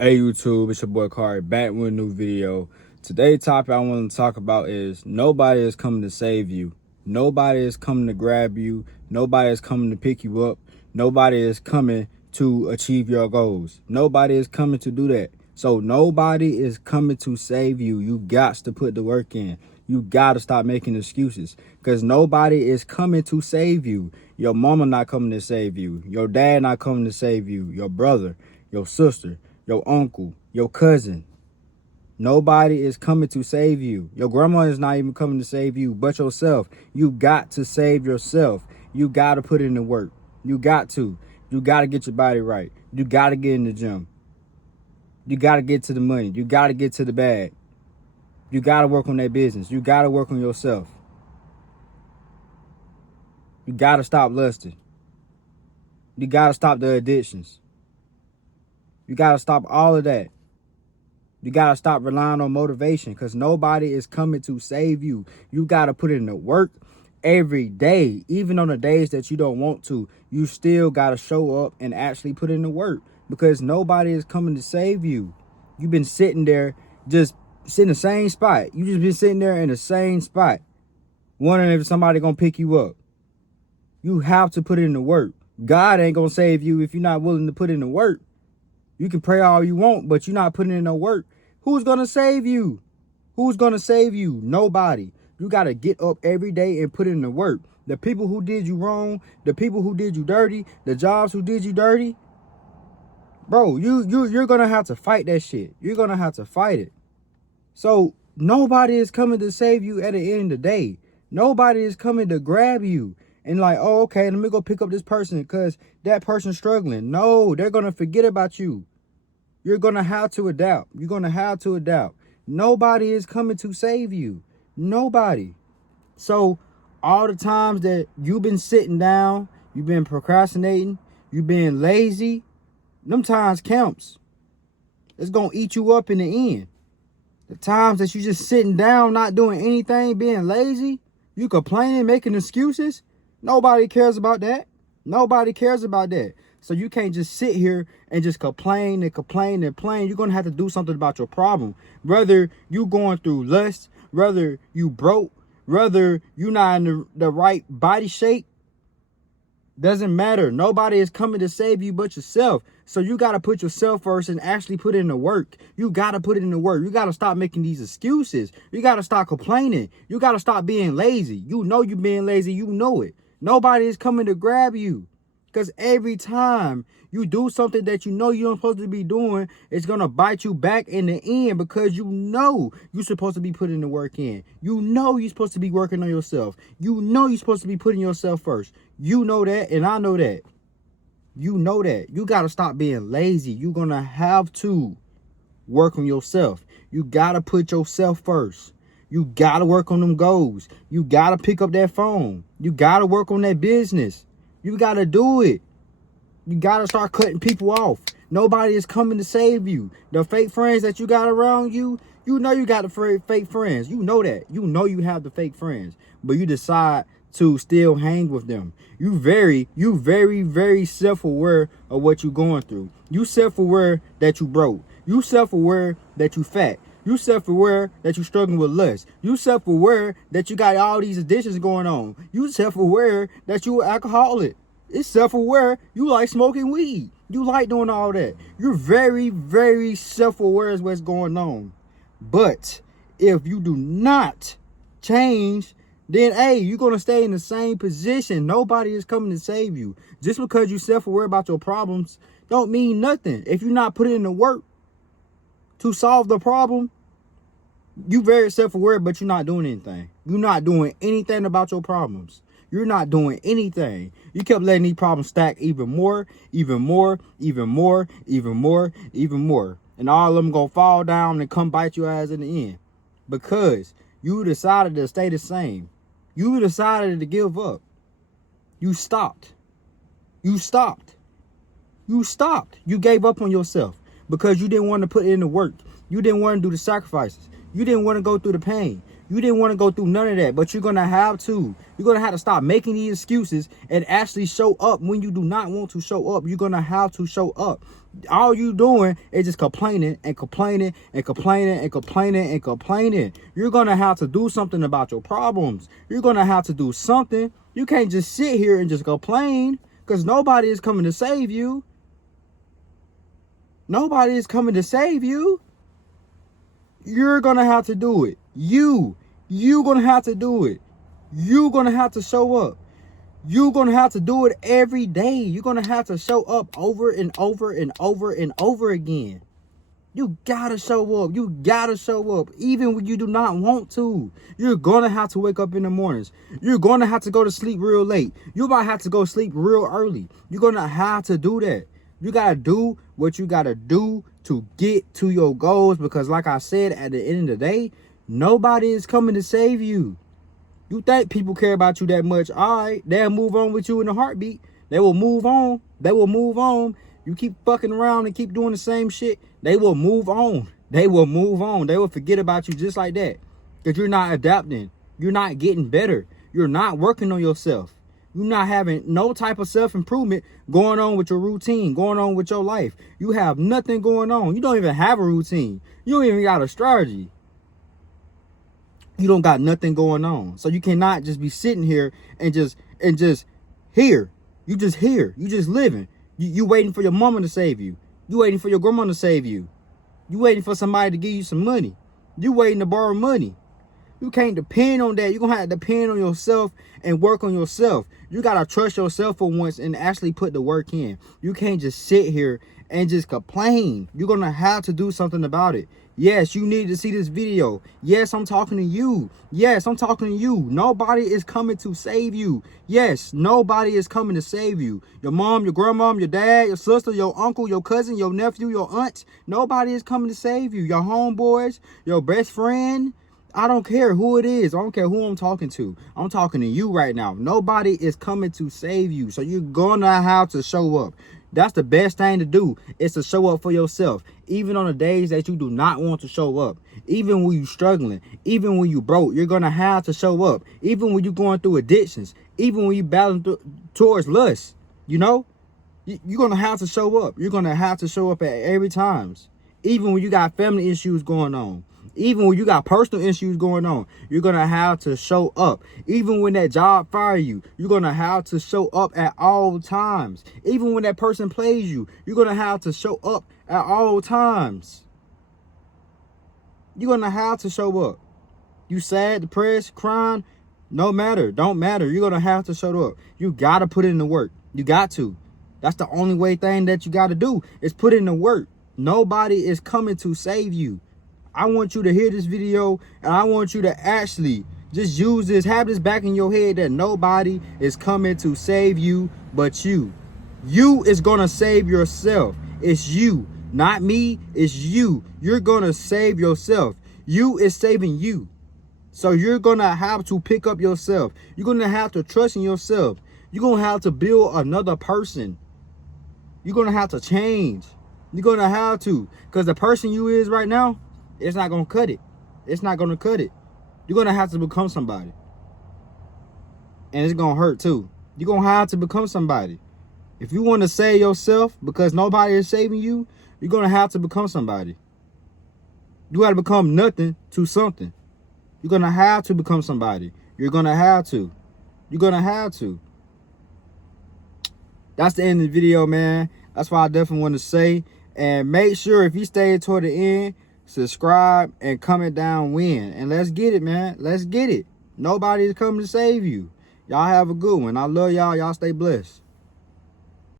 Hey YouTube, it's your boy Kari back with a new video. Today's topic I want to talk about is nobody is coming to save you. Nobody is coming to grab you. Nobody is coming to pick you up. Nobody is coming to achieve your goals. Nobody is coming to do that. So nobody is coming to save you. You got to put the work in. You got to stop making excuses because nobody is coming to save you. Your mama not coming to save you. Your dad not coming to save you. Your brother, your sister, your uncle, your cousin. Nobody is coming to save you. Your grandma is not even coming to save you but yourself. You got to save yourself. You got to put in the work. You got to. You got to get your body right. You got to get in the gym. You got to get to the money. You got to get to the bag. You got to work on that business. You got to work on yourself. You got to stop lusting. You got to stop the addictions. You got to stop all of that. You got to stop relying on motivation because nobody is coming to save you. You got to put in the work every day. Even on the days that you don't want to, you still got to show up and actually put in the work because nobody is coming to save you. You've been sitting there, just sitting in the same spot. You just been sitting there in the same spot, wondering if somebody going to pick you up. You have to put in the work. God ain't going to save you if you're not willing to put in the work. You can pray all you want, but you're not putting in no work. Who's going to save you? Who's going to save you? Nobody. You got to get up every day and put in the work. The people who did you wrong, the people who did you dirty, the jobs who did you dirty, bro, you're going to have to fight that shit. You're going to have to fight it. So nobody is coming to save you at the end of the day. Nobody is coming to grab you and like, oh, okay, let me go pick up this person because that person's struggling. No, they're going to forget about you. You're going to have to adapt. You're going to have to adapt. Nobody is coming to save you. Nobody. So all the times that you've been sitting down, you've been procrastinating, you've been lazy, them times counts. It's going to eat you up in the end. The times that you just sitting down, not doing anything, being lazy, you complaining, making excuses, nobody cares about that. Nobody cares about that. So you can't just sit here and just complain and complain and complain. You're going to have to do something about your problem. Whether you going through lust, whether you broke, whether you're not in the right body shape, doesn't matter. Nobody is coming to save you but yourself. So you got to put yourself first and actually put in the work. You got to put it in the work. You got to stop making these excuses. You got to stop complaining. You got to stop being lazy. You know you're being lazy. You know it. Nobody is coming to grab you. Because every time you do something that you know you're supposed to be doing, it's going to bite you back in the end because you know you're supposed to be putting the work in. You know you're supposed to be working on yourself. You know you're supposed to be putting yourself first. You know that, and I know that. You know that. You got to stop being lazy. You're going to have to work on yourself. You got to put yourself first. You got to work on them goals. You got to pick up that phone. You got to work on that business. You got to do it. You got to start cutting people off. Nobody is coming to save you. The fake friends that you got around you, you know you got the fake friends. You know that. You know you have the fake friends. But you decide to still hang with them. You very, very self-aware of what you're going through. You self-aware that you broke. You self-aware that you fat. You self-aware that you're struggling with lust. You self-aware that you got all these addictions going on. You self-aware that you're an alcoholic. It's self-aware you like smoking weed. You like doing all that. You're very self-aware of what's going on. But if you do not change, then, hey, you're going to stay in the same position. Nobody is coming to save you. Just because you're self-aware about your problems don't mean nothing. If you're not putting in the work to solve the problem, you very self-aware, but you're not doing anything. You're not doing anything about your problems. You're not doing anything. You kept letting these problems stack even more. And all of them going to fall down and come bite your ass in the end. Because you decided to stay the same. You decided to give up. You stopped. You gave up on yourself because you didn't want to put in the work. You didn't want to do the sacrifices. You didn't want to go through the pain. You didn't want to go through none of that, but you're going to have to. You're going to have to stop making these excuses and actually show up when you do not want to show up. You're going to have to show up. All you doing is just complaining and complaining and complaining and complaining and complaining. You're going to have to do something about your problems. You're going to have to do something. You can't just sit here and just complain, because nobody is coming to save you. Nobody is coming to save you. You're going to have to do it. You're going to have to do it. You're going to have to show up. You're going to have to do it every day. You're going to have to show up over and over and over and over again. You got to show up. You got to show up even when you do not want to. You're going to have to wake up in the mornings. You're going to have to go to sleep real late. You might have to go sleep real early. You're going to have to do that. You got to do what you got to do to get to your goals, because like I said, at the end of the day, nobody is coming to save you. You think people care about you that much? All right, they'll move on with you in a heartbeat. They will move on. They will move on. You keep fucking around and keep doing the same shit, they will move on. They will move on. They will forget about you just like that, because you're not adapting. You're not getting better. You're not working on yourself. You're not having no type of self-improvement going on with your routine, going on with your life. You have nothing going on. You don't even have a routine. You don't even got a strategy. You don't got nothing going on. So you cannot just be sitting here and just here. You just here. You just living. You waiting for your mama to save you. You waiting for your grandma to save you. You waiting for somebody to give you some money. You waiting to borrow money. You can't depend on that. You're going to have to depend on yourself and work on yourself. You got to trust yourself for once and actually put the work in. You can't just sit here and just complain. You're going to have to do something about it. Yes, you need to see this video. Yes, I'm talking to you. Yes, I'm talking to you. Nobody is coming to save you. Yes, nobody is coming to save you. Your mom, your grandmom, your dad, your sister, your uncle, your cousin, your nephew, your aunt. Nobody is coming to save you. Your homeboys, your best friend. I don't care who it is. I don't care who I'm talking to. I'm talking to you right now. Nobody is coming to save you. So you're going to have to show up. That's the best thing to do, is to show up for yourself. Even on the days that you do not want to show up. Even when you're struggling. Even when you're broke. You're going to have to show up. Even when you're going through addictions. Even when you're battling towards lust. You know? You're going to have to show up. You're going to have to show up at every times. Even when you got family issues going on. Even when you got personal issues going on, you're going to have to show up. Even when that job fires you, you're going to have to show up at all times. Even when that person plays you, you're going to have to show up at all times. You're going to have to show up. You sad, depressed, crying, no matter, don't matter. You're going to have to show up. You got to put in the work. You got to. That's the only thing that you got to do, is put in the work. Nobody is coming to save you. I want you to hear this video, and I want you to actually just use this, have this back in your head, that nobody is coming to save you but you. You is going to save yourself. It's you, not me. It's you. You're going to save yourself. You is saving you. So you're going to have to pick up yourself. You're going to have to trust in yourself. You're going to have to build another person. You're going to have to change. You're going to have to, because the person you is right now, it's not going to cut it. It's not going to cut it. You're going to have to become somebody. And it's going to hurt too. You're going to have to become somebody. If you want to save yourself because nobody is saving you, you're going to have to become somebody. You got to become nothing to something. You're going to have to become somebody. You're going to have to. You're going to have to. That's the end of the video, man. That's what I definitely want to say. And make sure, if you stay toward the end, subscribe and comment down when. And let's get it, man. Let's get it. Nobody is coming to save you. Y'all have a good one. I love y'all. Y'all stay blessed.